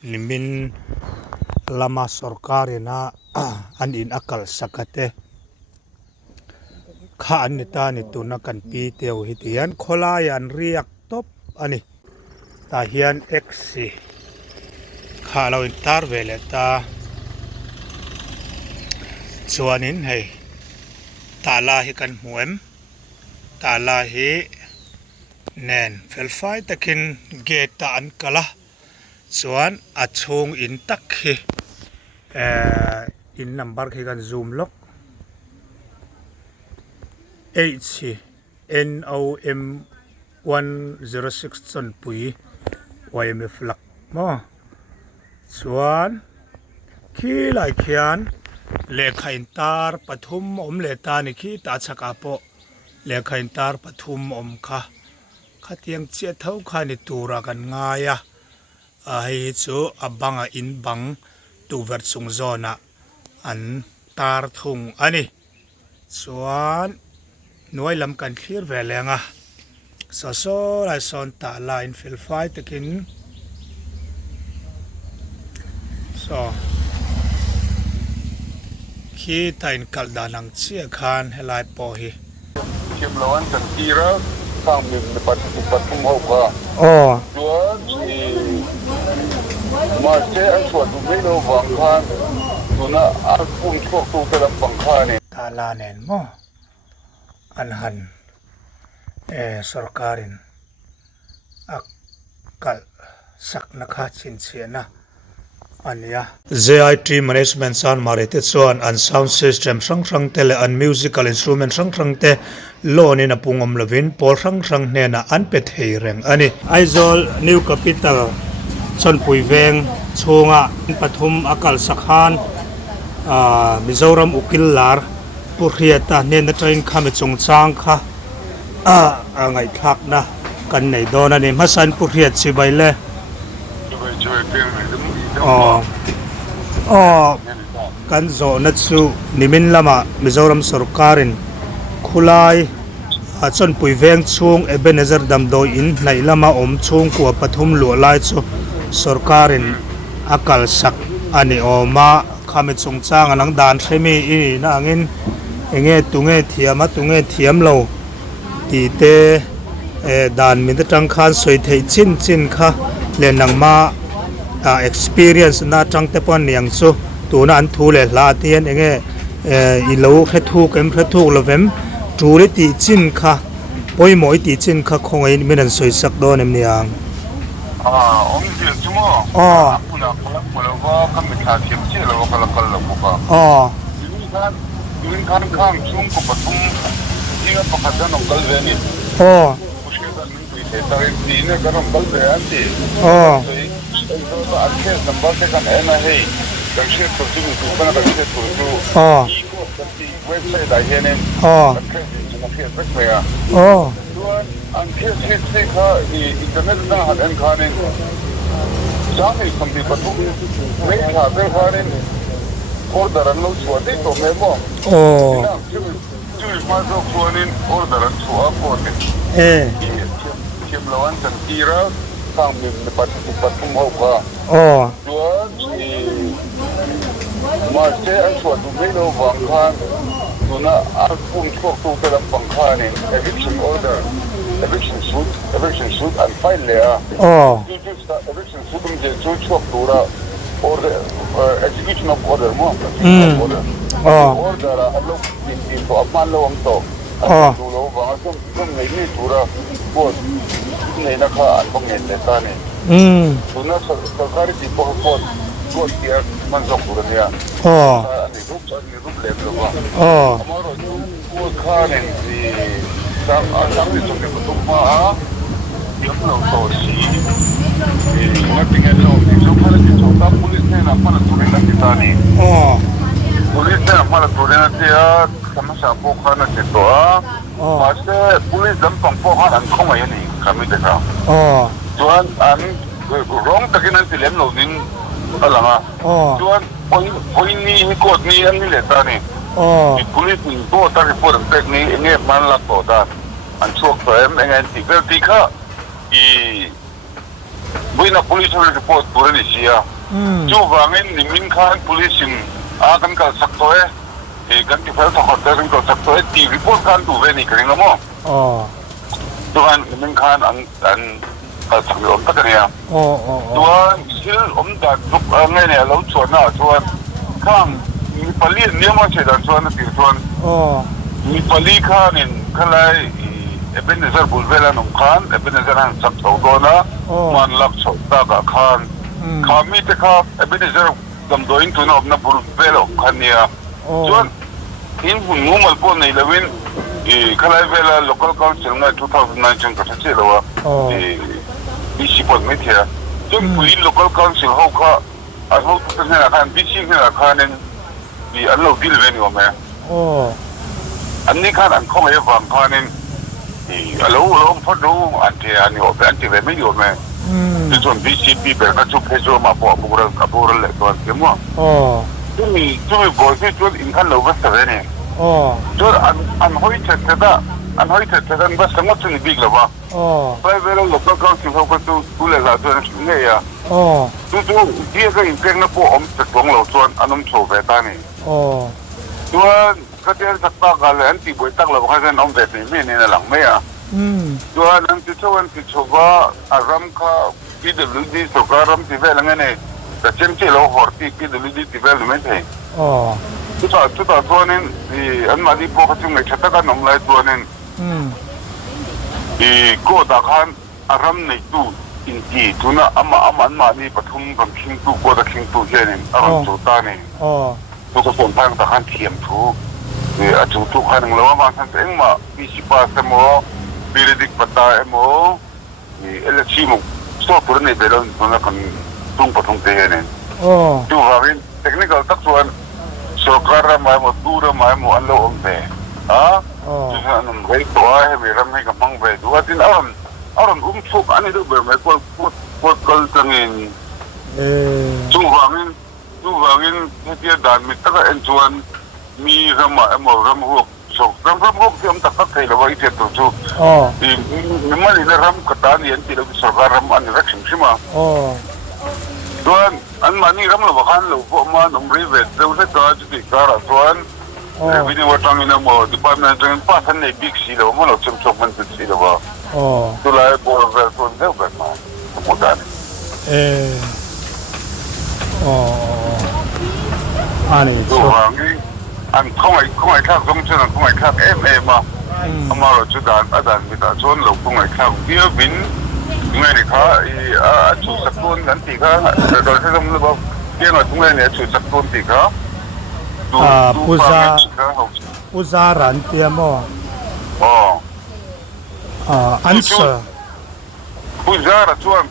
Nimin lama sorkarina an in akal sakate kha an nita ni tuna kan pi teu hitian khola yan riak top ani ta hian exi kha lo in tar vele ta chuanin hei tala hi kan hmuem tala hi nen felfai takin gate ta an kala chuan a chung in tak hi in number khi kan zoom lok H NOM 106 chon pui YMF lak mo chuan khi lai khian lekha in tar pathum om le ta ni khi ta chaka po lekha in tar pathum om kha khatiang che thau kha ni tura kan ngaya ai chu abanga in bang tu ver chung zona an tar thung ani chuan nuai lam kan clear ve lenga so lai son ta la Infield fai takin so khi tain kal danang chia khan helai po hi kim lawan kan tira sang min pathum ho ka chuan ma se an chuan du mai lo wang khan tuna a pum chhuak tu te lam pang kha ni ta la nen mo an han sarkarin akal sakna kha chin chiana ania ZIT management sound marite chuan an sound system sang tele an musical instrument sang te lonin apungom lovin pol sang nena an pe thei reng ani aizol new capital chon pui veng chunga pathum akal sakhan Mizoram ukillar Hriata nen train khame Chung Chang kha ngai thak na kan nei dona ni masan Hriat sibai le kan zo na chu nimin lama Mizoram sarkarin khulai chon pui veng chung Ebenezer damdoi in nai lama om chung ko pathum lu lai chu sarkarin akal sak ani oma khame Chung Chang anang dan themi I na angin enge tunge thiam lo ti te dan min tang khan soi thei chin kha le nang ma experience na Chhangte pon niang chu tuna an thu le la tian enge I lo khe thu kem khe thu lovem tu le ti chin kha poi moi ti chin kha khongai min an soi sak do nem niang om ji chumo apuna kala wa kam tha thim che lo kala lo ka yun kan chung ko pathum tinga pakhat no kal ve ni mushkil da min pui the tarin dine karam kal ve anti so akhe number se kan ena hei kan she to tu kana kan she to tu ko ti website da henen akhe se ya duan anke se kha ni internet da han khanen jahi sambi pathum ve kha ve khanen order an lo chuati to memo chu ma zo chuanin order an chua ko ne kim lawan kan tira sang min pathum ho ka chuan ma se an chua du mai lo wang khan tuna a pum chhuak tu te lam pang kha ni eviction order eviction suit and file le eviction suit um je chu chhuak tu ra order execution of order mo order allo in to apan lo am to tu lo wa som nei ni tura bo nei na kha bang nei le ta ni tuna sarkari ti po ko ti man zo pura ni ni rup le lo wa amaro ko kha ne ti sa ni so ke to ma yo no to si nothing at all. So far as it's all police na pala turina kitani. Police na pala turina tiya sama sa po kana sito Masa police dam pang po kan kong ayan ni kami deka. Tuan an wrong takinan tilem lo din alanga. Tuan point ni hikot ni an nileta ni. Police ni po tari po ang pek ni inge man la po da. An chok to em engan tika I Buin na police report pura ni siya. Chu wangin ni min khan police in kan kal sakto kan ti fel sa hotel kan kal sakto ti report kan tu ve ni kring mo. Tuan min khan ang kal sakto ta kanya. Tuan sil da duk ngai ne lo chuan na chuan khang mi pali ni ma che dan chuan ti chuan. Mi pali khan in khalai Ebenezer Bulvela nung khan, Ebenezer ang sakto na, man lak chota ka khan. Kami te ka, Ebenezer damdoing to na Bulvela khan niya. Juan, in ngumal po na ilawin, kalay vela local council nga 2019 kasi lawa, isipon mit ya. Juan, puyin local council ho ka, at ho ka nga khan, bising nga khanin, anlaw dilwen yo me. Ani khan ang kong evang khanin, alo photo anti ve me yo me so BCP be ka chu phejo ma po abura le to ke mo tumi bo se chu in kan lo ba sa ne so an hoi che da ba sa mo chu ni big lo ba ba vero lo ko ko ko tu le la to ne ya tu dia ka in pek na po om se tong lo chuan anum cho ve ta ni tuan ka ter sakta ka le anti boi tak lo ka zen om ve mi ni na lang me ya tuan ang ti chowa aram ka PWD so ka ram ti ve lang ne ka chen che lo horti PWD development hai tu ta tuanin an ma di po ka chung ngai chata ka nom lai tuanin ko da khan aram nei tu in ti tuna ama an ma ni pathum kam king tu ko da king tu hianin aram chu ta ni tu ko pon phang ta khan thiam thu a chu tu khan lo ma san eng ma pi si pa sa mo piridik pata mo elechi mo so pur nei belon na kan tung pathum te ne tu havin technical tak chuan sokara mai mo tura mai mo an lo om te tu san wei to a he ram he ka mang ve du atin aron thuk ani du be me kol tangin tu havin he dan mi ta en chuan mi rama mo ram hu so ram hu tiam tak tak thei lo wai te tu chu mi mali na ram ka ta ni an ti lo sarkar ram an Eviction sima tuan an mani ram lo bakan lo po ma nomri ve deu se ka ji kara tuan revenue watang ina mo department ng pasan nei big si lo mo lo chum man si lo ba tu lai po ve tuan deu ba ma mo dan ani so an kong ai khak zong chen kong ai khak ma amaro chu dan adan mi da chon lo kong ai khak dia bin ngai ni kha a chu sakun kan ti kha do se zong lo ba dia ma tungai ni chu sakun ti kha puza ran tia mo answer puza chuan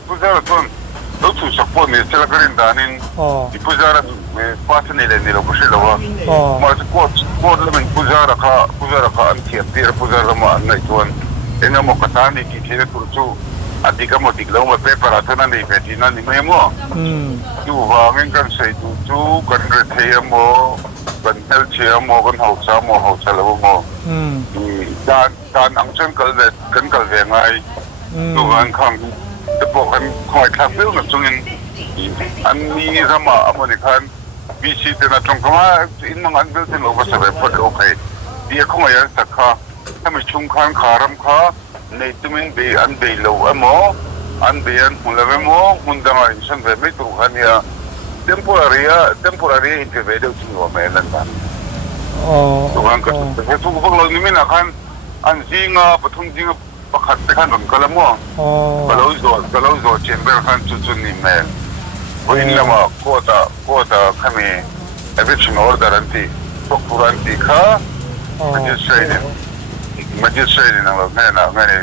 lo chu sakun ni chela karin danin puza pasan ni le ni lo kushi lo ma ko le men puza ka an thiam tir puza ma nai tuan enga mo kata ni ki thire tur chu adika mo diklo ma paper athana ni betina ni me mo tu wa ngen kan sei tu chu kan re the mo kan tel che mo kan hau cha lo mo dan ang chen kal ve ngai tu an khang te po kan khoi khang bil na chungin an ni rama amoni khan BC te na chung kama in mang an bil te lo ba sa be phot okay dia khoi ya sakha tami chung khan kharam kha nei tumin be an be lo amo an be an mulave mo mundanga insan be me tu khania temporary interview chung wa me lan ba tu kan ka tu ko lo ni mina khan an jinga pathum jinga pakhat te khan ram kala mo kalau zo chamber khan chu ni me in lama kota kami eviction order anti procuranti kha magistrate na lo ngane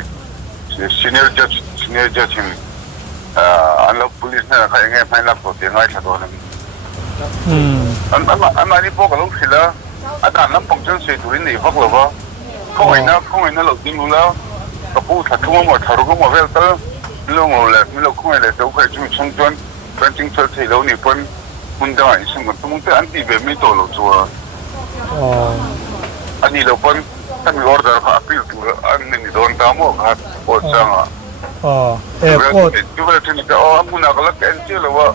senior judge in unlock police na kha ngai mai lap ko te ngai thado an ani po kalong sila adan lam function se turin ni hok lo ba khoi na lo din la ka pu thathu mo tharu ko mo vel ta lo mo le mi lo khoi le to khai chu chung chuan printing chol thei lo ni pon munda ai sum ko mung te anti be mi to lo chu ani lo pon ta mi order ka appeal tu an ni don ta mo ka o changa โคตรจุดที่นี่ก็มุนักลักเอ็นเจลว่า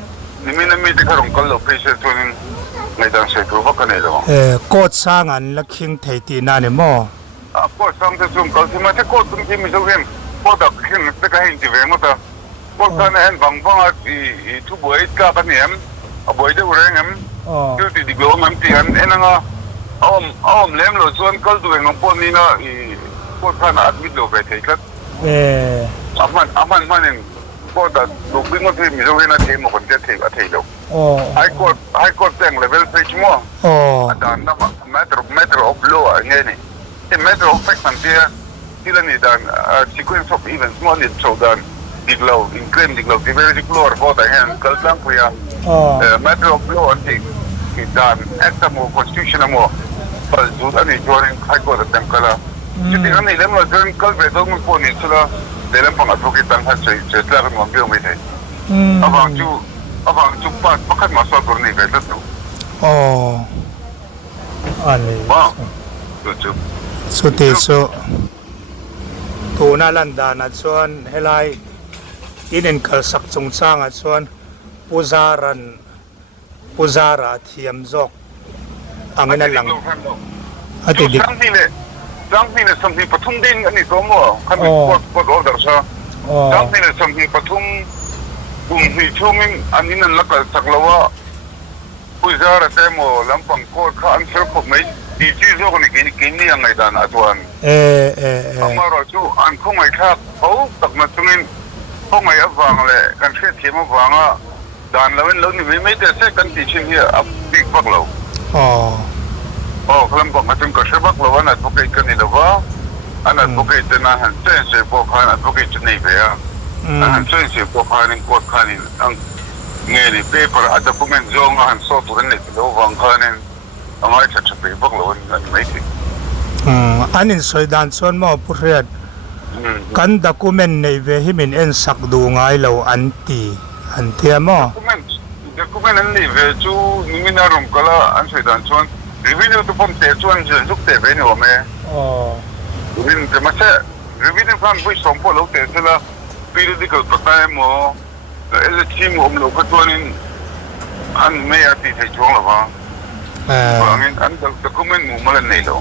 นี่มีที่เขาลงกันแล้วไปเสียตัวนึงไม่ต้องเสียตัวกันเลยหรอโคตรสร้างอันลักขิงไทยตีน่าเนี่ยมั้งโคตรสร้างที่สุ่มกันที่มาที่โคตรที่มีตัวเองโคตรขิงที่เขาเห็นที่เวงมั้งแต่โคตรนั้นเห็นบางทุบไว้กับกันเนี่ยบอยได้แรงมั้งจุดที่ดิบลงมันที่เห็นนั่งเลี้ยงเราส่วนกันตัวเองของพวกนี้นะโคตรนั้นอัดมิดโลไปที่กันอามันเองก็แต่ลูกวิ่งมาที่มีตัวเองนะทีมคนจะทีมอะไรลูกให้กดแต่งเลเวลไปชั่วโมงด่านนั้นmatter of law อย่างนี้ที่ matter of fact มันที่เราเนี่ยด่าน sequence of events มันเนี่ยโชว์ด่านดิกเรา inclaim ดิกเราที่ very clear พอแต่เห็นก็ตั้งคุยmatter of law อันที่ด่าน act มั่ว constitution มั่วพอสุดอันนี้จวนให้กดแต่งกันละจุดที่อันนี้เรื่องเราจวนก็ไปต้องมีคนนี่สุดละเรื่องปังอัดพวกที่ตั้งให้ช่วยๆแล้วมันเบี้ยวไม่ได้บางจูปักขัดมาสอดตัวนี้ไปแล้วตัวอันนี้สุดที่สุดตัวน่าลันดานัดส่วนเฮลัยอินเกลสักจงช่างอัดส่วนปูซาระเทียมจอกอันนั้นหลังอันที่ดิจังที่เลยสมัยปฐุมดินอันนี้ตัวมั่วขั้นมีกดออเดอร์ซะจังที่เลยสมัยปฐุมบุ้งที่ช่วงนี้อันนี้นั่นลักษณะสักแล้วว่าผู้ชายแต่โมลำปังโคตรข้ามเชือกผมไม่ดีที่สุดคนนี้กินนี่ยังไงด่านอัตวันมาเราจู่อันคงไม่ทักเขาตักมาตรงนี้คงไม่ฟังเลยกันเชื่อที่มาฟังอ่ะด่านเราเนี่ยไม่ได้เสกกันที่ชิ้นนี้อับปีกบักเราคลำบอกมาถึงก็เชื่อบักเราอันนั้นพวกไอ้กันนี่แล้วว่าอันนั้นพวกไอ้จะน่าหันเส้นเสียพวกเขาอันนั้นพวกไอ้จะนี่ไปอ่ะหันเส้นเสียพวกเขาเนี่ยกดเขาเนี่ยเงี้ยนี่เปเปอร์อาจจะคุมเงินจงหันโซ่ตัวนี้แล้ววางเขาเนี่ยเอาไว้ชัดๆไปพวกเราอันนี้ไม่ถึงอันนี้สวยด้านส่วนมอพูดเรื่องกันด็อกิเมนต์ในเวหิมินเอ็นสักดูง่ายเราอันที่มั้งด็อกิเมนต์อันนี้เวจูนี่มีนารุมก็ละอันสวยด้านส่วนรีวิวตัวผมเตะส่วนจะลุกเตะไปนี่ว่าไหมรีวิวจะมาเช่รีวิวฟังผู้ชมพวกเราเตะเสร็จแล้วปีนี้ก็ตัดไปมั้งทีมผมลูกตัวนี้อันไม่อาทิตย์ให้ช่วงหรอวะอันด็อกิเมนต์มุมอะไรนี่หรอ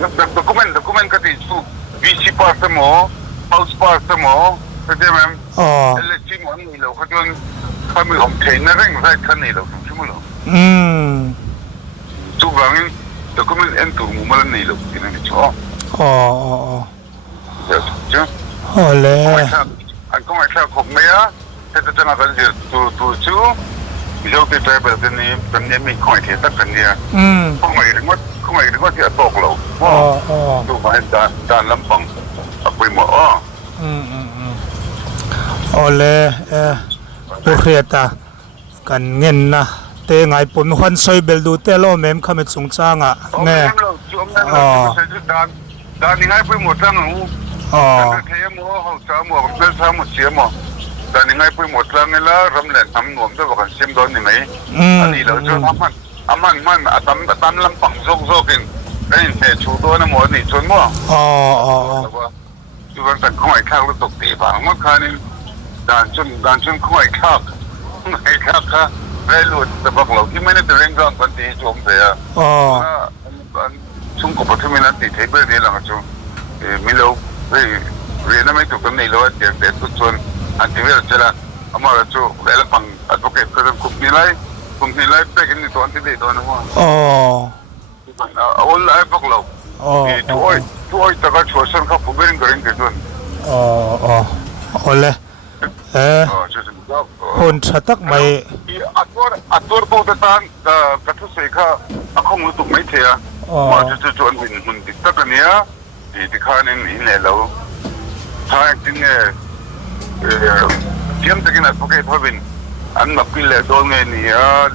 ด็อกิเมนต์ก็ที่สู้วีซีพาร์ทมั้งเฮาส์พาร์ทมั้งเข้าใจไหมทีมอันนี้หรอเขาจนเขาไม่ผมเทรนเนอร์เร่งใส่คันนี้หรอใช่ไหมหรอสู้บางทีด็อกิเมนต์เอ็นตัวมุมอะไรนี่หรอที่นั่นชัวเดี๋ยวจ้ะเลยอันก็ไม่ใช่ผมไม่อะแต่จะน่าจะเจอตัวชูมิจฉาที่ไปแบบนี้เป็นยังมีคอยเทียบกันเนี่ยคงไม่ถึงว่าที่ตกเราดูมาด้านลำพังไปหมดเลยปุเรียตากันเงินนะเตะไงปุ่นควันซอยเบลดูเตะโลเมมขมิดสงจ้างอ่ะเนี่ยด้านนี้ไงไปหมดทั้งหูเทียมหัวเขาสามหัวเบลสามหัวเสียหมดด้านนี้ไงไปหมดแล้วนี่ละรำแหลกทำหน่วมด้วยกันเสียมโดนนี่ไหมอันนี้เราจะมันตั้มลำปังโซกินได้เสียชูตัวน้ำหมดนี่ชนมั่วดูกันแต่ข้อยข้าวแล้วตกตีผ่านเมื่อคืนนี้ด่านชนข้อยข้าวค่ะได้หลุดแต่บอกเราที่ไม่ได้จะเร่งร้อนกันตีชมเสียชุ่มกับที่ไม่นั้นตีเทปนี้หลังชุ่มไม่รู้เรียนไม่ถูกกันนี่เลยเด็กทุกคนอันที่เราจะละอามาเราจู่เวลาฟังอัดโอเคก็ต้องคุมนี่ไล่ไปกันนี่ตัวอันที่ดีตัวนึงว่าเอาไล่พวกเราช่วยตะการช่วยฉันเขาผู้บริหารกันด้วยเลยคนชัดตักไม่อัดตัวตัวต่างกระทุ้งเสกเขาคงรู้ตัวไม่เทียมาจะชวนหุ่นติดตะกันเนี่ยที่ข้านี่เนี่ยเราถ้าจริงเนี่ยเทียมตะกินอัดพวกไอ้พ่อบินอันนับกิเลสโดนเงี้ยนี่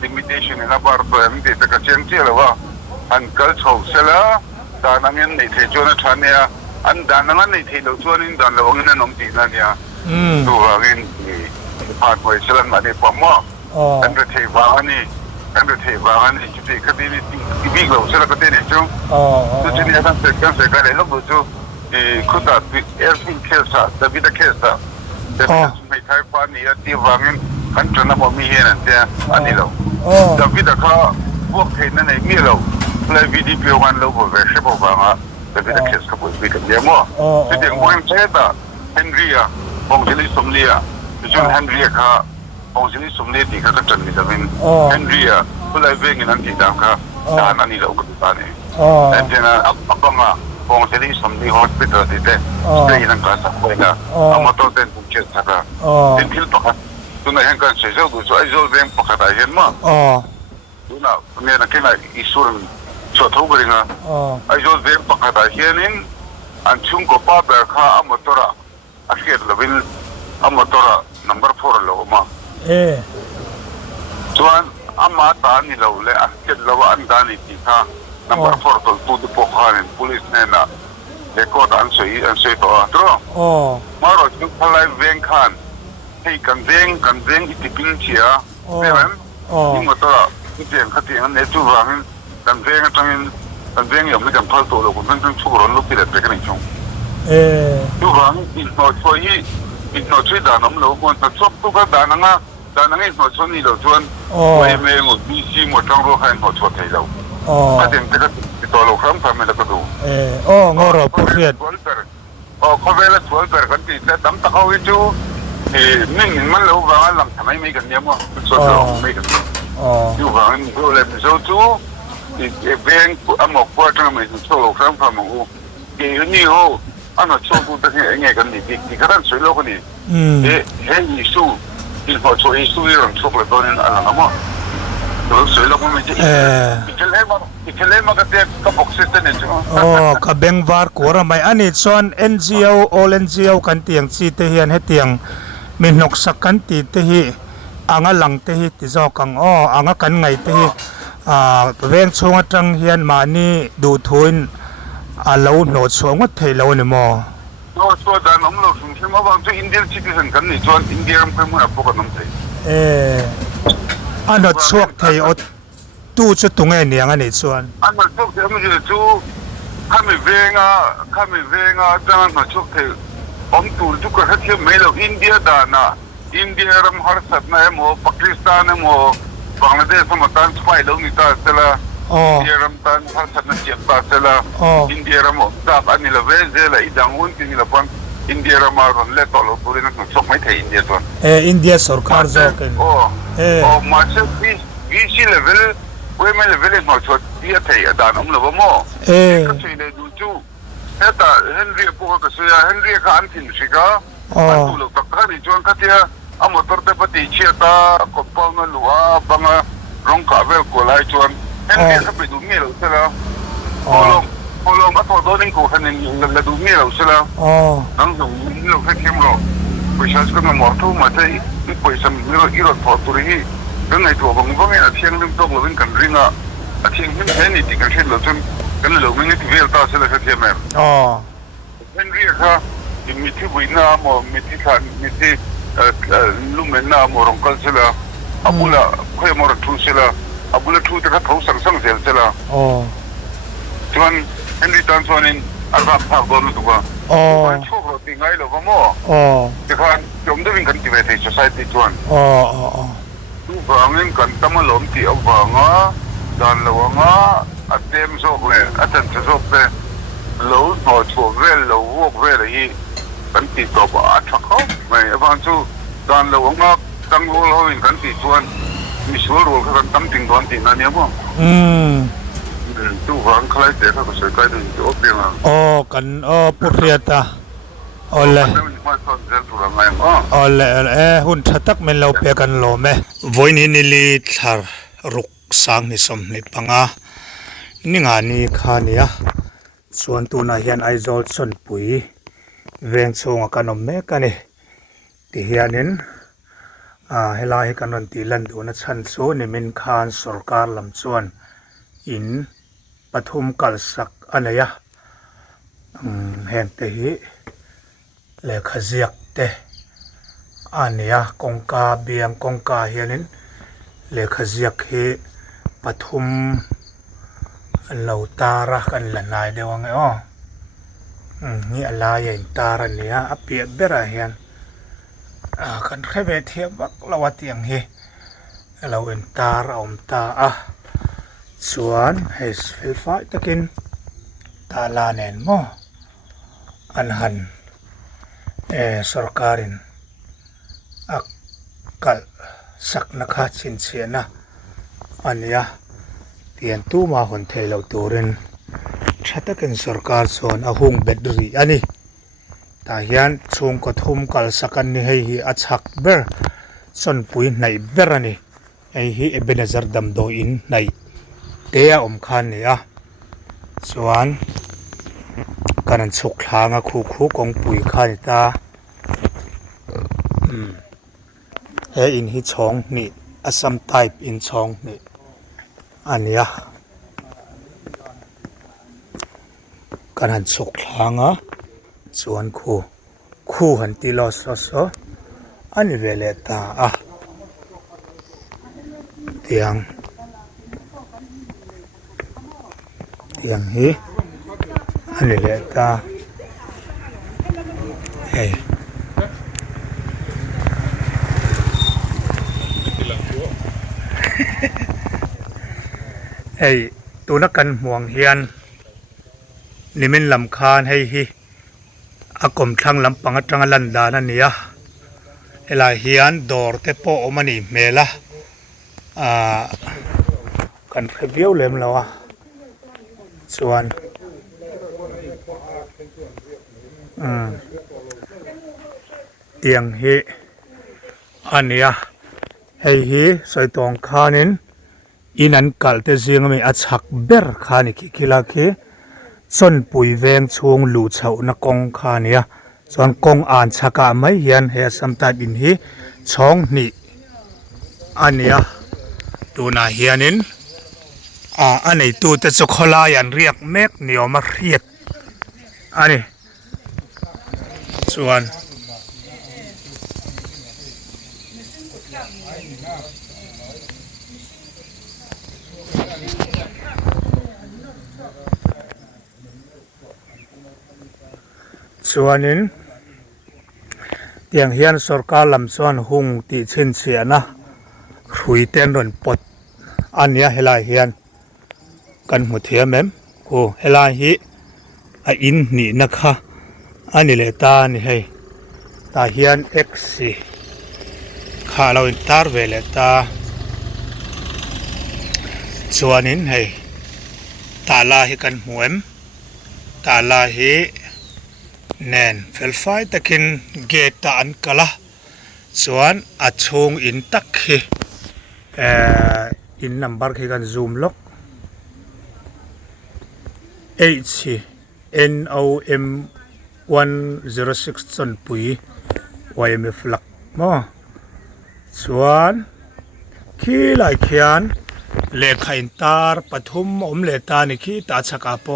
limitation นะบาร์ตัวมันติดตะกันเชียงเที่ยวว่าอันกัลชาวเสลาดานังเงินในเทจวนทันเนี่ยอันดานังเงินในเทเราชวนนี่ดานเราเงินน้องตีนั่นเนี่ยตัวเงินผ่านไปเสลันมาได้ปั๊มว่าอันเทวานี่จุดที่คดีนี่ที่บิ๊กเราเสลันก็ได้เนี่ยจุ๊ตัวที่นี่ท่านเสกกันเลยลูกดูจุ๊ คุณตาเอร์ฟินเคสต์ดับบิดเคสต์แต่ไม่ใช่ปานี่ที่วางินขันจนผมมีเห็นแต่อันนี้เราดับบิดเขาพวกเห็นนั่นเองมีเราเลยวิดีโอวันเราบอกว่าเชฟบอกว่าดับบิดเคสต์เขาบอกว่าเดี๋ยวมั้งที่เดี๋ยววันเช้าเฮนรี่อ่ะองค์สิริสมเลียจนเฮนรี่เขาองค์สิริสมเลียที่เขาจะมีแต่เป็นเฮนรี่อ่ะก็เลยเวงินนั่นที่ดังเขาด่านอันนี้เราก็ดูตาเนี่ยแต่เจ้าอับบังอ่ะองค์สิริสมเลียฮอสพิทอลที่เด็กสเตย์นั่งกษัตริย์ไปนะอามาตัวเต็มทุกเช้าสักการอินฟิลด์ปะครับตัวนั้นเห็นกันเสียเจ้าดูส่วนไอ้เจ้าเรื่องปะครับเห็นมั้ยดูนะเนี่ยนักเรียนอิสุรันชดทุบเรื่องไอ้เจ้าเรื่องปะครับเห็นนี่อันชุ่งก็ป้าเบอร์ข้าอามาตัวละอาเขตเลเวลอามาตัวละ number 4แล้วมั้งส่วนอามาตานี่เราเลยอาเขตเราอันดานี่ที่ข้า number 4ตัวตู้ที่พกข้าเนี่ย police เนี่ยนะเด็กก็อันสวยตัวตัวมาเราจุดพลายเวียงขันให้กันเวียงอิติปินเชียเนี่ยมั้งนี่มาตัวที่เตียงขัดเตียงเนี่ยจู่ว่ากันเวียงจังกันเวียงอย่างไม่จำพัลตัวเราคนนั้นต้องช่วยเราลุกที่เด็กไปกันอีกช่วงจู่ว่าอินโนช่วยด่านน้ำเราคนแต่ชอบทุกข์ด่านนั่งอินโนช่วยนี่เราชวนไปเมืองดีซีหมดทั้งโลกให้อินโนช่วยไทยเราประเด็นที่ก็ตัวเราครับทำให้เราก็ดูงอเราพูดเรียนเขาเวลา12 เปอร์กันที่แต่ตั้งแต่เขาวิจูนิ่งมันเราว่าหลังทำไมไม่กันเนี่ยมั้งส่วนเราไม่กันอยู่ว่าเราเลยไม่สู้จูเวียงอ่ะหมอกว่าจังไม่สู้เราครับทำให้เราเกี่ยนี่โอ้อันนั้นช่วยกูตั้งยังไงกันนี่ที่กระนั้นสวยโลกนี่เฮ้ยสู้ที่พอช่วยสู้ยังช่วยเลยตอนนี้อะไรนะมั้งเราสวยโลกมันไม่ใช่อีกเล่มมาก็เต็มก็บอกสิเนี่ยจ้ะก็แบ่งวาร์กัวเราไม่อันนี้ส่วน NGO all NGO กันเตียงซีเทียนให้เตียงมีนกสักกันตีเทียอ่างหลังเทียที่จอกังอ่างกันไงเทียเวียงชงจังเฮียนมานี่ดูทุนเราโหนดสวงวัดไทยเราเนี่ยมั้งส่วนด้านน้ำเราสุ่มเชื่อว่าบางทีอินเดียซิติเซนกันนี่ส่วนอินเดียมันเป็นมันพวกน้ำไทยอันนั้นชวกไทยอดตู้จะตรงไหนเนี่ยอันนี้ส่วนอันนั้นชวกไทยมันจะจู่ข้าไม่เวงจังนั้นชวกไทยผมตูจุกเขาเชื่อไม่เราอินเดียด้านน่ะอินเดียรำฮาร์สัตนะโมปากีสถานโมบังกลาเทศสมัตันสไปเรานี่ตาเสละอินเดียรำตันฮาร์สัตนะเจียบตาเสละอินเดียรำดับอันนี้ละเวเซละอีดังวันที่นี่ละปันอินเดียรำมาคนเล่ต่อเราตัวนี้นั่งชวกไม่ไทยอินเดียส่วนอินเดียสุรคาร์จอกันมาเชื่อวีเลเวลเว้ยไม่เลเวลมาชวดที่ไทยด้านนั้นละบ่มั้งก็ช่วยเลยดูจู่แต่เฮนรี่พวกก็ช่วยเฮนรี่ก็อันที่สิกาอันดูลูกตะการนี่จวนก็เทียอามอตอร์เตปฏิเชียตาก็ปาวน์ลัวบังร้องกาเวลก็ไล่จวนเฮนรี่ก็ไปดูมีเราใช่แล้วพอลงก็ตัวโดนกูเฮนรี่เราดูมีเราใช่แล้วนั่งดูมีเราแค่เข้มเราไปใช้ก็มาหมดทุกมาใช้ไปสมัยเราอีรถพอตัวนี้เรื่องไอ้ตัวบางบางเนี่ยเที่ยงเรื่องต้องเราเป็นกันริงอ่ะเที่ยงเป็นแค่นี้ที่กันเช่นเราจนกันเราไม่ได้ที่เวลตาเสร็จแล้วเที่ยงแม่เฮนรี่ค่ะมีที่วินาโมมีที่ขันมีที่ลูเมน่าโมรงกัลเสร็จแล้วอับุล่าคุยมรทูเสร็จแล้วอับุล่าทูจะเขาสังเสร็จแล้วส่วนเฮนรี่ตันส่วนนี้อาราภาคโดนตัวช่วงเราติงไงเราก็มั่วที่ขันจมด้วยกันที่เวที society ส่วนทุกฝั่งนี้กันตั้งมาหลงที่เอาฝั่งด้านเราว่าอัดเต็มโซ่เลยอัดเต็มโซ่เลยเราหน่อชัวเวลเราวกเวลที่กันติดต่อบ้าชักเขาไม่ฟังชูด้านเราว่าตั้งโลเราเองกันติดส่วนมีส่วนรวมกันตั้งถึงตอนที่นั่นเนี่ยมั้งทุกฝั่งใครเด็กเขาก็ช่วยกันดูโอเคมั้งกันปุริยตาเลยหุ่นชัดตักมันเราเปียกันโลไหมวันนี้นิลิทารุกสังนิสมนิปังนี่งานนี้ข้าเนี่ยส่วนตัวนั้นเห็นไอโซลส่วนปุ๋ยเวียงชงกันอมเมกันนี่ที่เห็นนั้นเฮลาให้กันนันตีลันดูนัชันโซนิมินคานสุรการลำส่วนอินปฐุมกัลสักอันนี้เห็นแต่ฮีเลขเจียกเตอันนี้กงกาเบียงกงกาเห็นนั้นเลขเจียกฮีปฐุม เราตารักกันละนายเดียวไง นี่อะไรอย่างตารันเนี่ยอเปียเบรเฮียนกันแค่เวทีบักเราวัดอย่างเฮเราเอ็นตาเราตาส่วนให้ฟิลไฟตะกินตาลาเนนโมอันหันสรการินกัลสักนักชินเชียนะอันเนี้ยเตียนตู้มาคนเทเลตัวเรนชัดกันสรการส่วนอาหงเบ็ดรีอันนี้แต่ยันช่วงกทุ่มกัลสักันนี่ให้อัชักเบอร์ส่วนปุยในเบอร์นี่ให้เบนเซอร์ดำโดอินในเตียคันเนี่ยส่วนการสุขลางคู่ของปุยขันตาอินฮิชองนี่some type in Chongนี่อันเนี้ยการหันสุกลางส่วนคู่หันตีลอสอันนี้เวลตาเตียงฮีอันนี้เวลตาเฮ้ไอ้ตัวนักการห่วงเฮียนนี่มันลำคาญให้ฮีอากมทั้งลำปังจังลันดานั่นเนี่ยเอลาเฮียนดอร์เตโปอมันนี่เมล่ะกันเรียวเล่มแล้วส่วนเตียงฮีอันเนี้ยให้ฮีใส่ตองคานินอินันกัลเตจิงมีอัชักเบอร์ขานิคิลาคีส่วนปุยเวงช่วงลู่เฉานักงขานี่ส่วนกงอ่านชักไม่เห็นเฮสัมตาบินฮีช่องนี่อันนี้ตัวน่าเฮียนินอันนี้ตัวแต่สุขลายันเรียกเมกเหนียวมาเรียดอันนี้ส่วนส่วนนี้เตียงเฮียนสรการลำส่วนหุงตีเช่นเสียนะคุยเต้นรนปดอันนี้เฮลาเฮียนกันหัวเทียมแม่เฮลาฮีอินนี่นะคะอันนี้เลยตานี่ให้ตาเฮียนเอ็กซี่ข้าเราอินตาร์เวลตาส่วนนี้ให้ตาลาให้กันหัวตาลาให้แนนเฟลไฟตะกินเกตอันกะละส่วนอัดชงอินตักอินนัมบาร์กันซูมล็อก NOM 106ส่วนปุย YMF หลักมั้งส่วนขี้ไหลเขียนเลขาอินตาร์ปฐุมเลตานิขี้ตาชักอาโป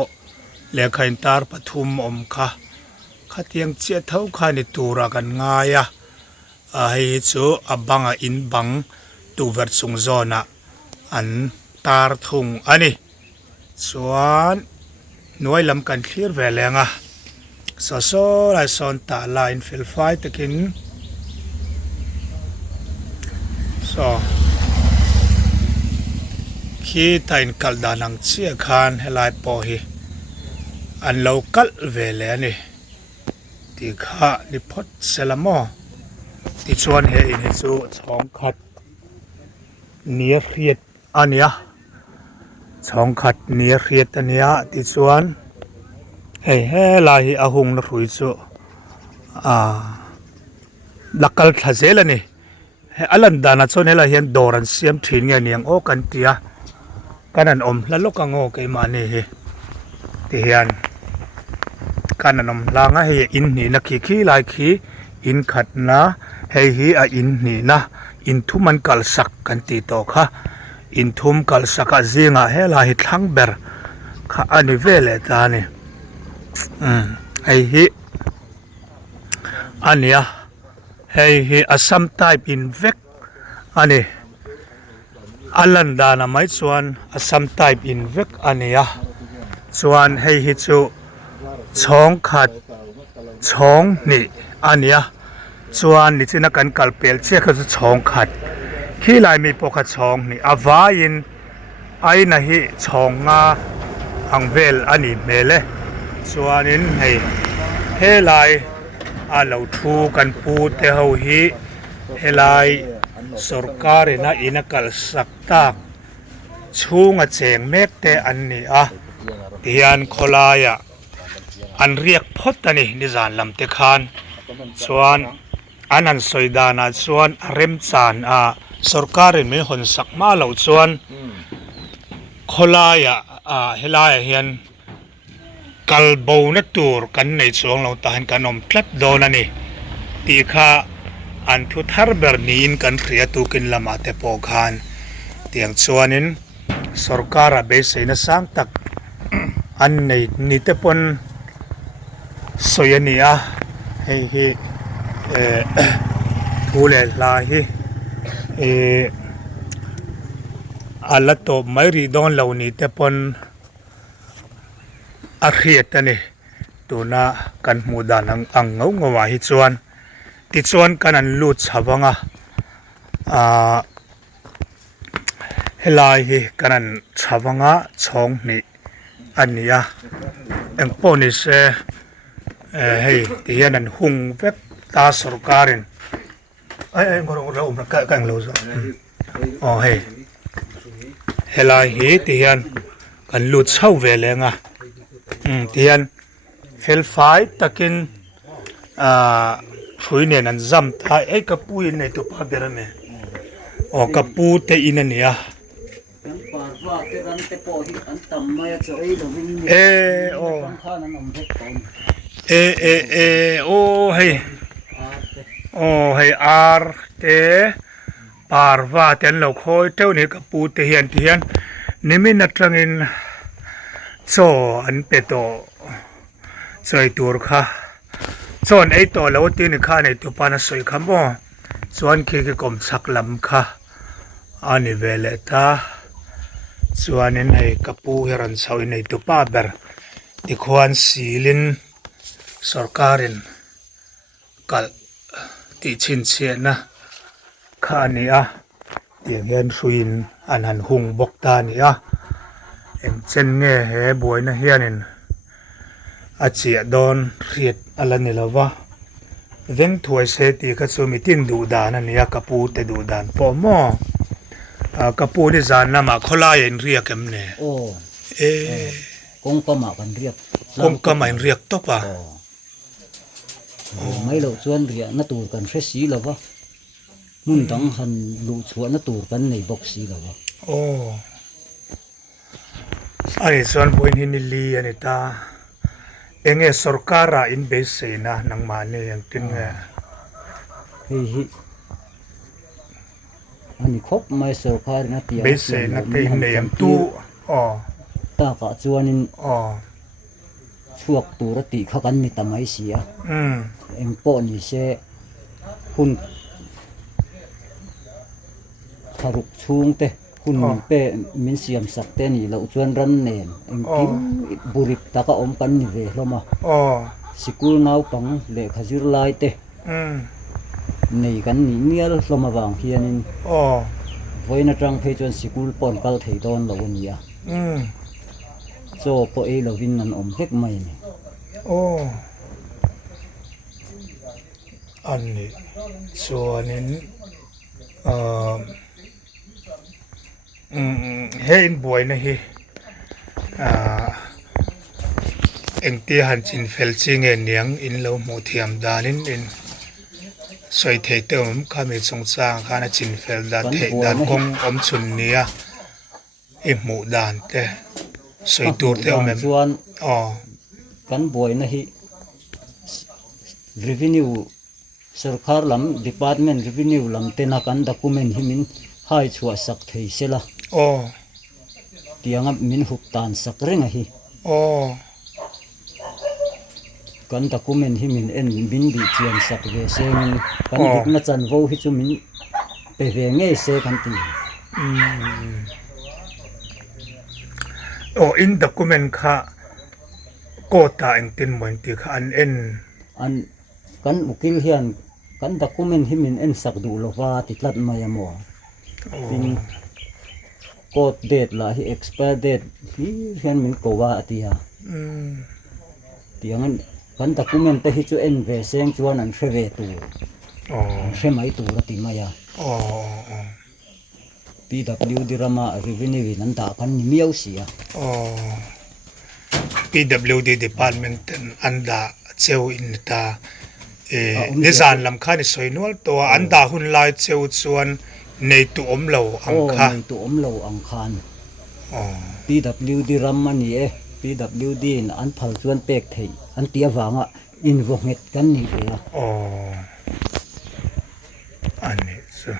เลขาอินตาร์ปฐุมค่ะข้าเตียงเจ้าเท่าข้าในตัวรักันง่ายให้จูบังอินบังตัวเวอร์ซุงโซน่ะอันตาร์ทุงอันนี้ส่วนหน่วยลำกันเคลียร์เวลงโซไลซอนตาไลน์ฟิลไฟตะกินขี้ไต่กัลดานังเชียคานให้ลายปอฮีอันเรากัลเวลนี่ที่ข้านิพดเซลามอที่ชวนเฮอินซูช่องขัดเนียเรียดอันเนี้ยช่องขัดเนียเรียดอันเนี้ยที่ชวนเฮ้ลายอาหงนรุยซูลักกัลทาเซลนี่อลันดานัชนเฮลาเฮียนดอรันเซียมถิ่นเงียงโอกันเตียกันนันแล้วลูกกังโอเกมานี่เฮที่เฮียนกันนันลางให้อินนี่นักขี้ลายขี้อินขัดนะให้ฮีอินนี่นะอินทุมันกัลสักกันตีโตค่ะอินทุมกัลสักเซียงเฮลาฮิทั้งเบอร์ข้าอันนี้เวลตานี่ให้ฮีอันเนี้ยให้some type in vec อันนี้อัลลันดานะไม่ส่วนsome type in vec อันนี้ส่วนให้จู ช่องขัดช่องนี่อันเนี้ยส่วนนี่ที่นักการกัลเปลเชื่อคือช่องขัดขี้ลายมีปกช่องนี่อาวายินไอ้นะฮิช่องงาอังเวลอันนี้เมเลส่วนนี้ให้เฮลายอาเหล่าทูกันปูเตาฮีเฮลายสุรการินะอินักลสักตักชูงเจงเมกเตอันนี้เตียนโคลายอันเรียกพดนี่นิจานลำเตคานส่วนอันนั้นสวยดานาส่วนเริมจานสุรการิมีหนสักมาเหล่าส่วนโคลายเฮลายเฮียนกัลบูนตูร์กันในช่วงเราตาเห็นกันอมพลัดโดนนี่ตีข้าอันทุทาร์เบอร์นีนกันเรียตุกินละมาเตปอกานเตียงส่วนนี้สุรการเบสในสังตักอันในนิเตปนสวยนี่ให้ทูเลลาฮิอัลลัตโตไม่รีดอนเหล่านี้เตปนอาเรียตนี่ตัวน่ะกันมูดานังอังเงาเงาหิจวนติจวนกันอันลุดชาวงเฮลายฮิกันอันชาวงช่องนี่อันนี้เอ็งปนิเสให้ที่ยันหุงเวกตาสุรการินก็เราอุปการกันเราจ้ะให้เฮลายฮิที่ยันกันลุดชาวเวลงที่ยันเฟลไฟตะกินช่วยเนี่ยนั่นจำตากับปูอินในตัวป้าเบรม่กับปูเตอินเนี่ยโอ้อาร์เตปาร์วาเตนเราคอยเท่านี้กับปูเตียนนี่มินัดรังอินโซอันเปโตสวยตัวค่ะส่วนไอ้ตัวเราตีนี่ข้าในตัวปานาสวยคำบ่ส่วนคือกุมสักลำค่ะอันนี้เวลตาส่วนนี้ให้กับปูเฮรันสาวในตัวป้าเบอร์ที่ควรสีลินสุรการินกัลติชินเชียนะข้านี่เตียงเงินสุยนอันหันหุงบกตานี่เอ็งเจนเง่เฮบวยนะเฮียนินอาเจียดอนเรียดอะไรนี่ละวะเว้นถวยเสตีก็สูมิตินดูดานันนี่กับปูเตดูดานพอมอกับปูดิจานน่ะมาขลายเรียกกันเนี่ยกงก็มากันเรียกกงก็มาเรียกตบไม่เราชวนเรียกนัตูกันเฟสีแล้ววะมุ่งตั้งหันลูชวนนัตูกันในบ็อกซีแล้ววะอันนี้ส่วนบุญหินิลีอันนี้ตาเองสุรการอินเบสเซนะนังมาเนี่ยยังติงอันนี้ครบไม่สุรการนะที่เบสเซนะที่เนี่ยยังตู้ตากะชวนช่วงตัวรติเขากันนี่ทำไมเสียเอ็งป้อนนี่เสหุ่นทารุกชุงเตหุ่นเป้มินเสียมสักเตนี่เราชวนรันเนนเอ็งกินบุริกตากะอมกันนี่เวลมาสกุลเงาปังเล็กขจิรไลเตนี่กันนี่เนี่ยเรามาบางเพียนินไว้นัดรังเพจวนสกุลปอนกัลเทดอนเราวันนี้โจ้พอเราวินนันอมเล็กไม่เนี่ยอันนี้ส่วนนี้เฮ้ยบวยนะเฮเอ็งตีหันจินเฟลซิงเงียงอินเราโมเทียมดานินอินสวยเทเตอร์ข้ามีสงสารข้านะจินเฟลดาเทดานคงอมชุนเนียอิหมูดานเตสวยตัวเท่านั้นกันบวยนะฮิ revenue สุรการลำ department revenue ลำเตนักันด็อกิเมนต์หิมินให้ชัวสักเทเสละเตียงมินหุบตานสักเร่งฮิกันด็อกิเมนต์หิมินเอ็นบินดีเจียนสักเวเซมินกันดิกนัจันโวฮิจุมินเปเวงเงเซกันตีอินด็อกิเมนต์ค่ะ kota eng tin moin ti kha an en an kan ukil hian kan document himin en sak du lova titlat maya mo tin court date la hi expire date hi hian min ko wa atia tiangan kan document te hi chu en ve seng chuan an hreve tu hre mai tu rati maya PWD rama revenue nan ta kan ni miau sia PWD department anda cheu in ta nizan lam kha ni soinol to anda hun lai cheu chuan nei tu omlo ang kha nei tu omlo ang khan PWD ram ani PWD in an phal chuan pek thei an tia wanga in vohnget kan ni be ani so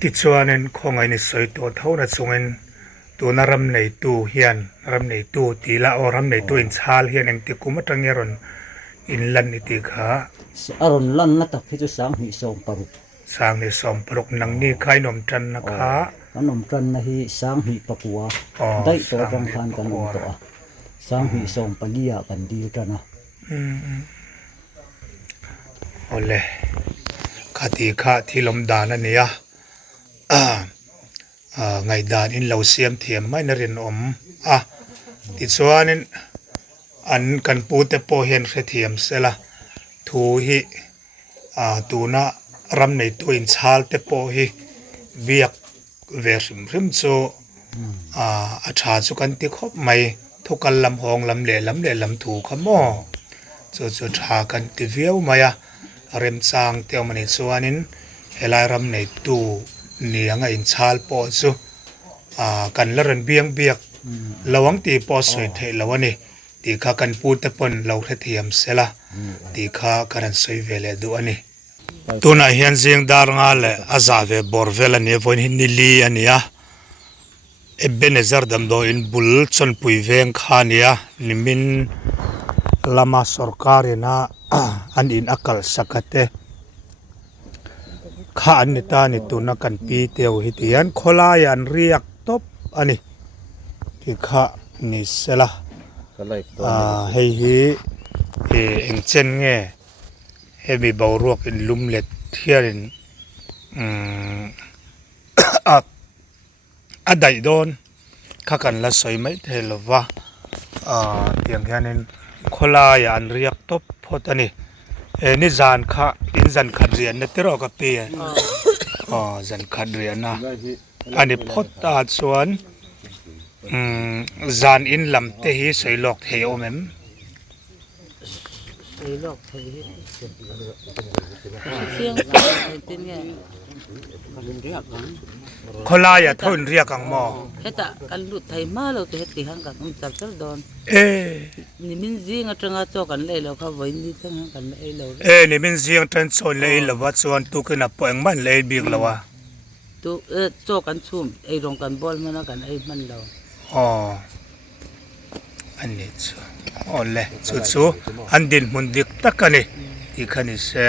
ti chuanin khongai ni soi to thona chungen tu na ram nei tu hian ram nei tu tila o ram nei tu in chhal hian eng ti kuma tangeron in lan ni ti kha aron lan na tak hi chu sang hi som paruk sang ni som paruk nang ni khai nom tan na kha kanom tran na hi sang hi pakua dai to rong khan kan om to sang hi som palia kan dil tana ole khati kha thilom dan ania ngai dan in lo siam thiam mai na rin om ti chuanin an kan pu te po hian hre thiam sela thu hi tuna ram nei tu in chhal te po hi biak ve rim chu a tha chu kan ti khop mai thukal lam hong lam le lam thu khamo chu tha kan ti viau maya rem chang te mani chuanin helai ram nei tu nianga in chhal po chu kan la ran biang biak lawang ti po soi thei lawani ti kha kan pu te pon lo hre thiam sela ti kha karan soi vele du ani tuna hian jing dar nga le aza ve bor vela ne voin hin ni li ania ebenezer dam do in bul chon pui veng khania nimin lama sarkarina an in akal sakate kha an ta ni tuna kan pi teu hitian khola yan riak top ani ki kha ni sela hei hi eng chen nge hebi bawruak in lumlet hiarin a dai don kha kan la soi mai thelova tiang hianin khola ya an riak top photani ni zan kha in zan khadrian na tero ka pe zan khadrian na ani phota chuan zan in lam te hi soilok thei omem soilok thei khola ya thon riak ang mo heta kan lut thai ma lo te heti hang kan chap chal don ni min jinga tanga cho kan le lo kha voi ni tang kan le lo ni min jing tan chon le lo wa chuan tu kana po eng man le bik lawa tu cho kan chum ei rong kan bol mana kan ei man lo ani chu ole chu an din mun dik takani ti khani se